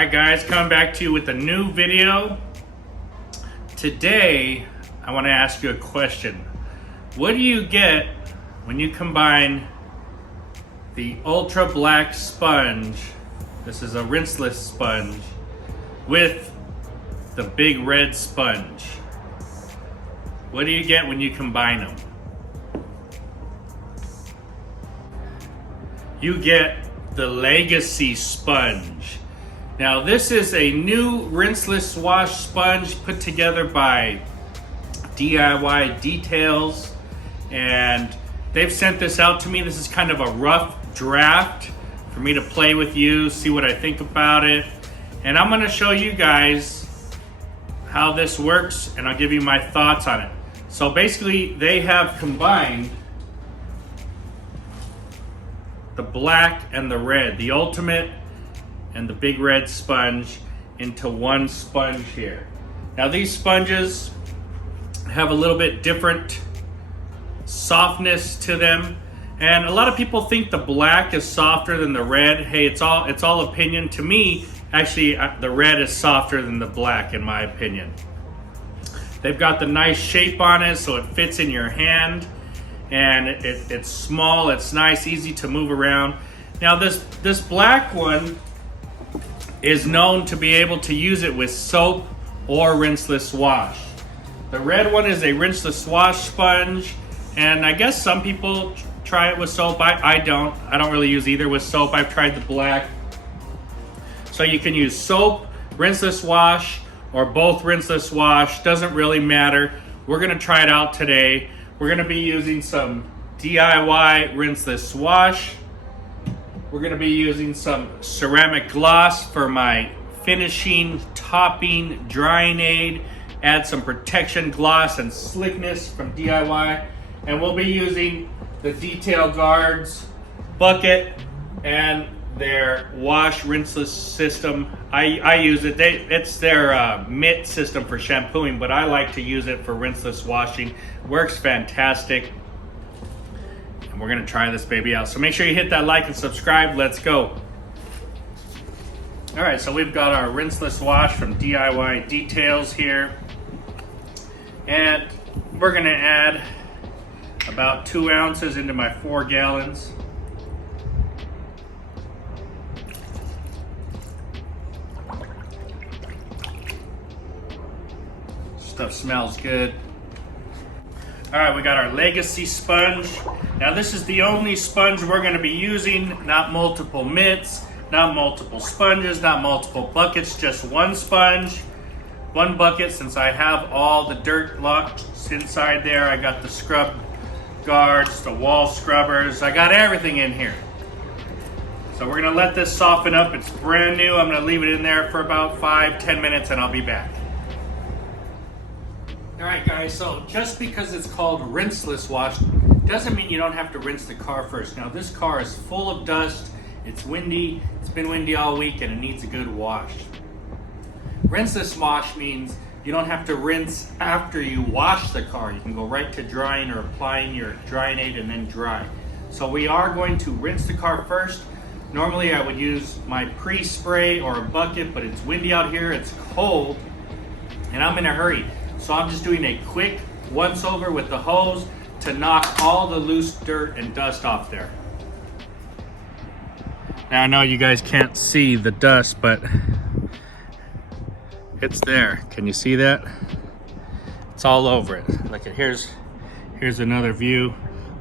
Alright guys, coming back to you with a new video. Today, I want to ask you a question. What do you get when you combine the Ultra Black sponge, this is a rinseless sponge, with the Big Red sponge? What do you get when you combine them? You get the Legacy sponge. Now this is a new rinseless wash sponge put together by DIY Details, and they've sent this out to me. This is kind of a rough draft for me to play with you, see what I think about it, and I'm going to show you guys how this works, and I'll give you my thoughts on it. So basically they have combined the black and the red, the Ultimate and the Big Red sponge, into one sponge here. Now these sponges have a little bit different softness to them, and a lot of people think the black is softer than the red. Hey, it's all opinion. To me, actually, the red is softer than the black in my opinion. They've got the nice shape on it, so it fits in your hand, and it's small, it's nice, easy to move around. Now this black one is known to be able to use it with soap or rinseless wash. The red one is a rinseless wash sponge, and I guess some people try it with soap. I don't really use either with soap. I've tried the black. So you can use soap, rinseless wash, or both rinseless wash, doesn't really matter. We're gonna try it out today. We're gonna be using some DIY rinseless wash. We're gonna be using some ceramic gloss for my finishing, topping, drying aid. Add some protection gloss and slickness from DIY. And we'll be using the Detail Guards bucket and their wash rinseless system. I use it. It's their mitt system for shampooing, but I like to use it for rinseless washing. Works fantastic. And we're gonna try this baby out. So make sure you hit that like and subscribe. Let's go. All right, so we've got our rinseless wash from DIY Details here. And we're gonna add about 2 ounces into my 4 gallons. Stuff smells good. All right, we got our Legacy sponge. Now this is the only sponge we're gonna be using, not multiple mitts, not multiple sponges, not multiple buckets, just one sponge, one bucket. Since I have all the dirt locked inside there, I got the scrub guards, the wall scrubbers, I got everything in here. So we're gonna let this soften up. It's brand new. I'm gonna leave it in there for about 5-10 minutes and I'll be back. All right guys, so just because it's called rinseless wash doesn't mean you don't have to rinse the car first. Now this car is full of dust, it's windy, it's been windy all week, and it needs a good wash. Rinseless wash means you don't have to rinse after you wash the car. You can go right to drying or applying your drying aid and then dry. So we are going to rinse the car first. Normally I would use my pre-spray or a bucket, but it's windy out here, it's cold, and I'm in a hurry. So I'm just doing a quick once over with the hose to knock all the loose dirt and dust off there. Now I know you guys can't see the dust, but it's there. Can you see that? It's all over it. Look at here's another view.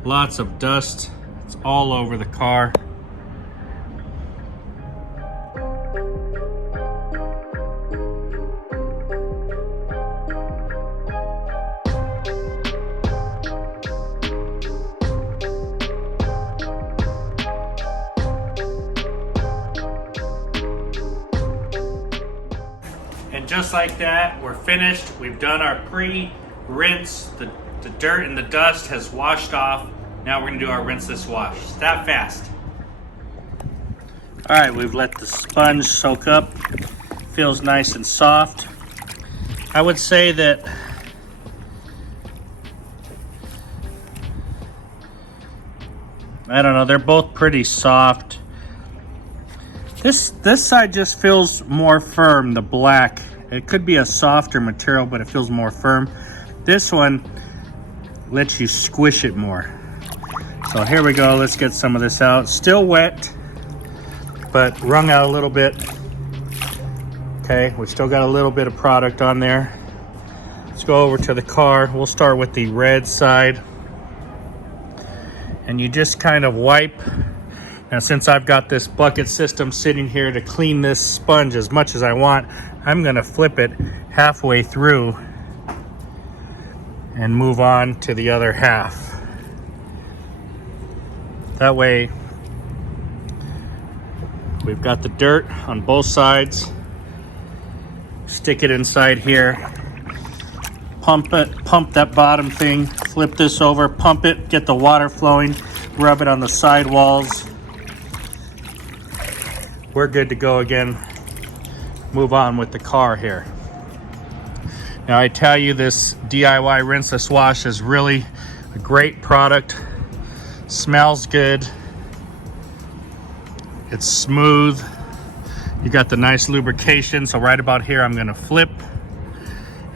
Lots of dust. It's all over the car. And just like that, we're finished. We've done our pre-rinse. The dirt and the dust has washed off. Now we're gonna do our rinseless wash. It's that fast. All right, we've let the sponge soak up. Feels nice and soft. I would say that I don't know, they're both pretty soft. This side just feels more firm, the black. It could be a softer material, but it feels more firm. This one lets you squish it more. So here we go, let's get some of this out. Still wet, but wrung out a little bit. Okay, we still got a little bit of product on there. Let's go over to the car. We'll start with the red side. And you just kind of wipe. Now, since I've got this bucket system sitting here to clean this sponge as much as I want, I'm gonna flip it halfway through and move on to the other half. That way, we've got the dirt on both sides. Stick it inside here. Pump that bottom thing, flip this over, pump it, get the water flowing, rub it on the side walls. We're good to go again. Move on with the car here. Now I tell you, this DIY Rinseless Wash is really a great product. Smells good. It's smooth. You got the nice lubrication. So right about here, I'm gonna flip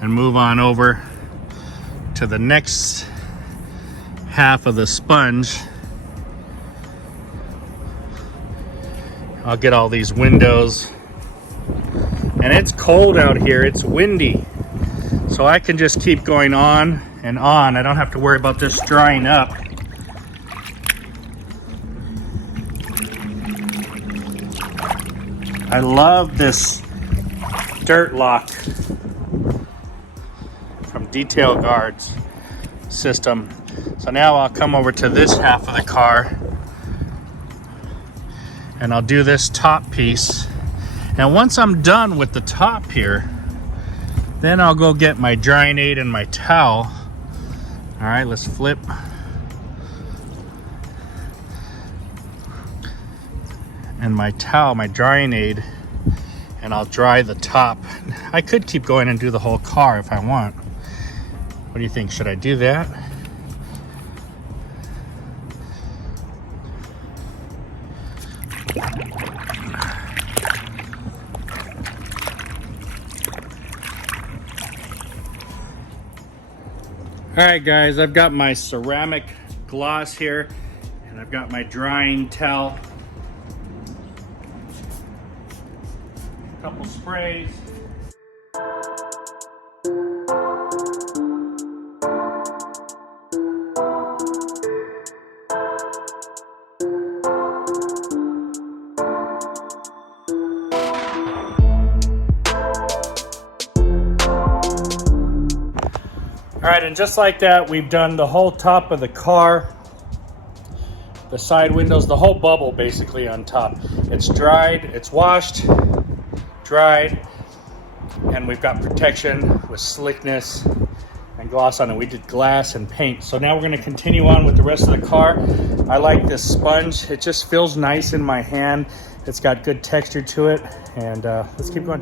and move on over to the next half of the sponge. I'll get all these windows. And it's cold out here, it's windy. So I can just keep going on and on. I don't have to worry about this drying up. I love this dirt lock from Detail Guard's system. So now I'll come over to this half of the car and I'll do this top piece. And once I'm done with the top here, then I'll go get my drying aid and my towel. All right, let's flip. And my towel, my drying aid, and I'll dry the top. I could keep going and do the whole car if I want. What do you think? Should I do that? All right, guys, I've got my ceramic gloss here, and I've got my drying towel. A couple sprays. All right, and just like that, we've done the whole top of the car, the side windows, the whole bubble basically on top. It's dried, it's washed, dried, and we've got protection with slickness and gloss on it. We did glass and paint. So now we're gonna continue on with the rest of the car. I like this sponge. It just feels nice in my hand. It's got good texture to it, and let's keep going.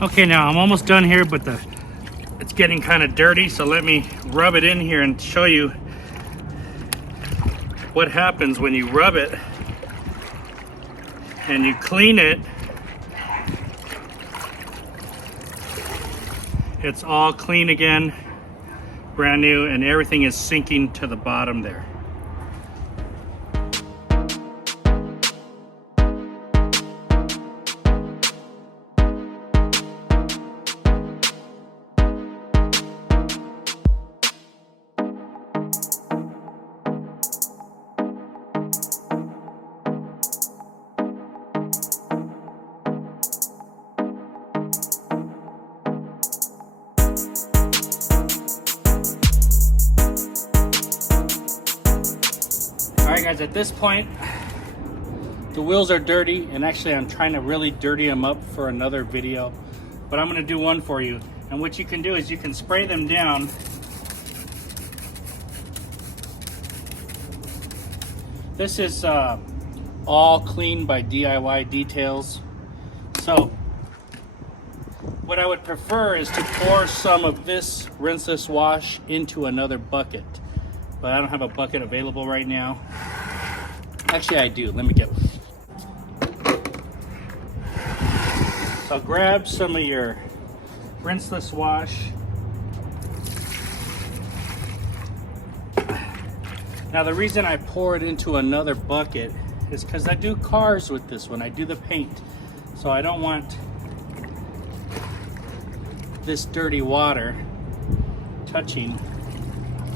Okay, now I'm almost done here, but it's getting kind of dirty, so let me rub it in here and show you what happens when you rub it and you clean it. It's all clean again, brand new, and everything is sinking to the bottom there. Alright guys, at this point the wheels are dirty, and actually I'm trying to really dirty them up for another video, but I'm going to do one for you. And what you can do is you can spray them down. This is all clean by DIY Details. So what I would prefer is to pour some of this Rinseless Wash into another bucket, but I don't have a bucket available right now. Actually, I do. Let me get one. So grab some of your Rinseless Wash. Now the reason I pour it into another bucket is because I do cars with this one. I do the paint. So I don't want this dirty water touching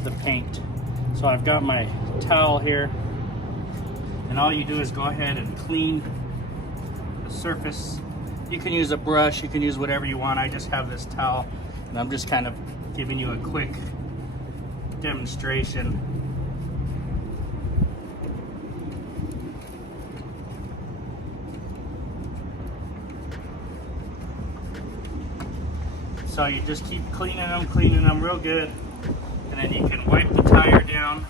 the paint. So I've got my towel here, and all you do is go ahead and clean the surface. You can use a brush, you can use whatever you want. I just have this towel, and I'm just kind of giving you a quick demonstration. So you just keep cleaning them real good, and then you can wipe the tire down.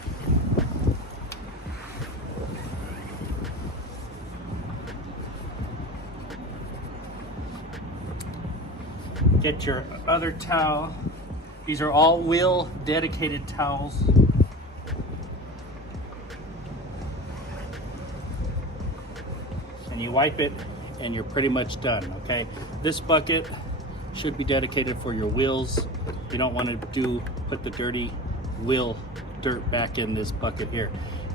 Get your other towel. These are all wheel dedicated towels. And you wipe it and you're pretty much done, okay? This bucket should be dedicated for your wheels. You don't want to put the dirty wheel dirt back in this bucket here.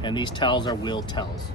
And these towels are wheel towels.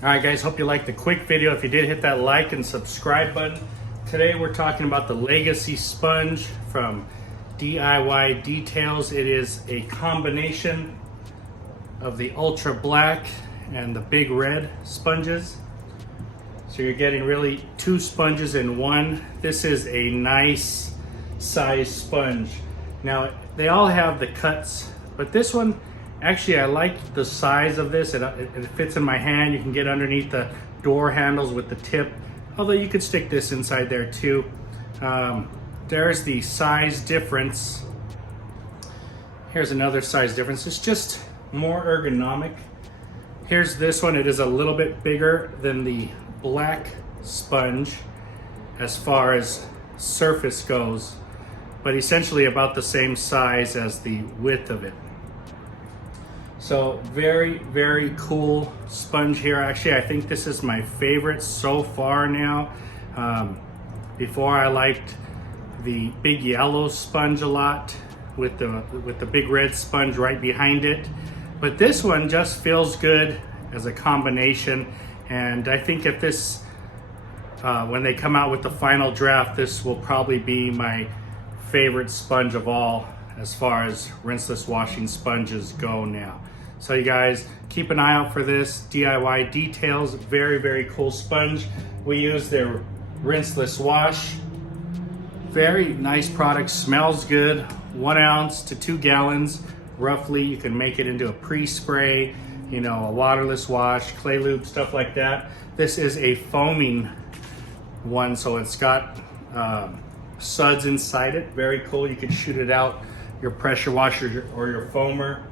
Alright guys, hope you liked the quick video. If you did, hit that like and subscribe button. Today we're talking about the Legacy Sponge from DIY Details. It is a combination of the Ultra Black and the Big Red sponges. So you're getting really two sponges in one. This is a nice size sponge. Now they all have the cuts, but this one, actually, I like the size of this. It fits in my hand. You can get underneath the door handles with the tip, although you could stick this inside there too. There's the size difference. Here's another size difference. It's just more ergonomic. Here's this one. It is a little bit bigger than the black sponge as far as surface goes, but essentially about the same size as the width of it. So very, very cool sponge here. Actually, I think this is my favorite so far now. Before I liked the big yellow sponge a lot with the big red sponge right behind it. But this one just feels good as a combination. And I think if this, when they come out with the final draft, this will probably be my favorite sponge of all as far as rinseless washing sponges go now. So you guys keep an eye out for this. DIY Details, very, very cool sponge. We use their Rinseless Wash. Very nice product, smells good. 1 ounce to 2 gallons. Roughly, you can make it into a pre-spray, you know, a waterless wash, clay lube, stuff like that. This is a foaming one, so it's got suds inside it. Very cool. You can shoot it out your pressure washer or your foamer.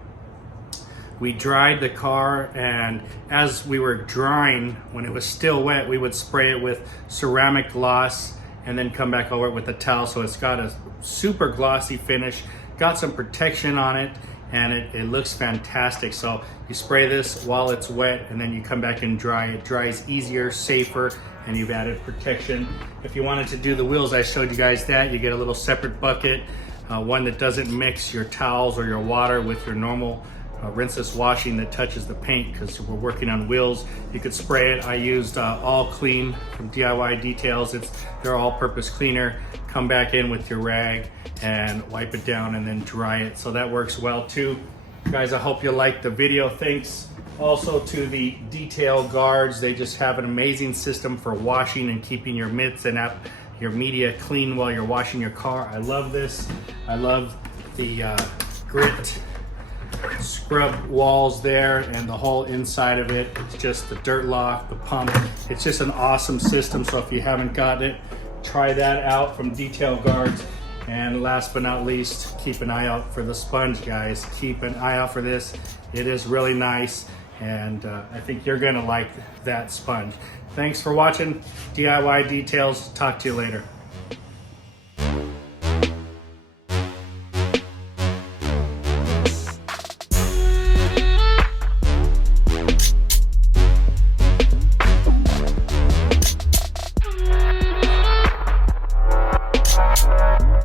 We dried the car, and as we were drying, when it was still wet, we would spray it with ceramic gloss and then come back over it with a towel. So it's got a super glossy finish, got some protection on it, and it looks fantastic. So you spray this while it's wet, and then you come back and dry. It dries easier, safer, and you've added protection. If you wanted to do the wheels, I showed you guys that. You get a little separate bucket, one that doesn't mix your towels or your water with your normal rinseless washing that touches the paint, because we're working on wheels. You could spray it. I used All Clean from DIY Details. It's their all-purpose cleaner. Come back in with your rag and wipe it down and then dry it. So that works well too. Guys, I hope you liked the video. Thanks also to the Detail Guards. They just have an amazing system for washing and keeping your mitts and your media clean while you're washing your car. I love this. I love the grit scrub walls there and the whole inside of it. It's just the dirt lock, the pump. It's just an awesome system. So if you haven't got it, try that out from Detail Guards. And last but not least, keep an eye out for the sponge, guys. Keep an eye out for this. It is really nice, and I think you're gonna like that sponge. Thanks for watching DIY Details. Talk to you later.